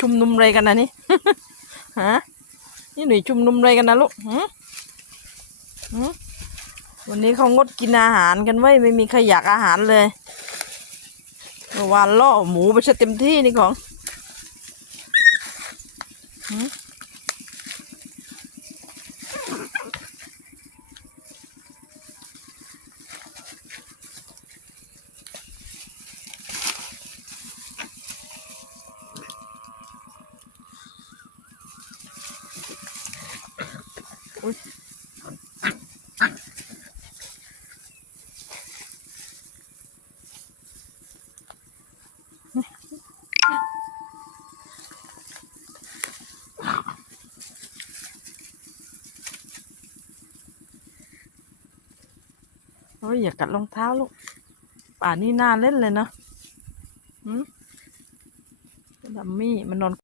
ชุมนุมอะไรกันนะนี่ฮะนี่หนุ่ยชุมนุมอะไรกันนะลูกหืมหืมวันนี้เขางดกินอาหารกันไว้ไม่มีใครอยากอาหารเลยเมื่อวานล่อหมูไปซะเต็มที่นี่ของ โอ้ยอย่ากัดรองเท้าลูก ป่านนี้น่าเล่นเลยเนาะดัมมี่มันนอน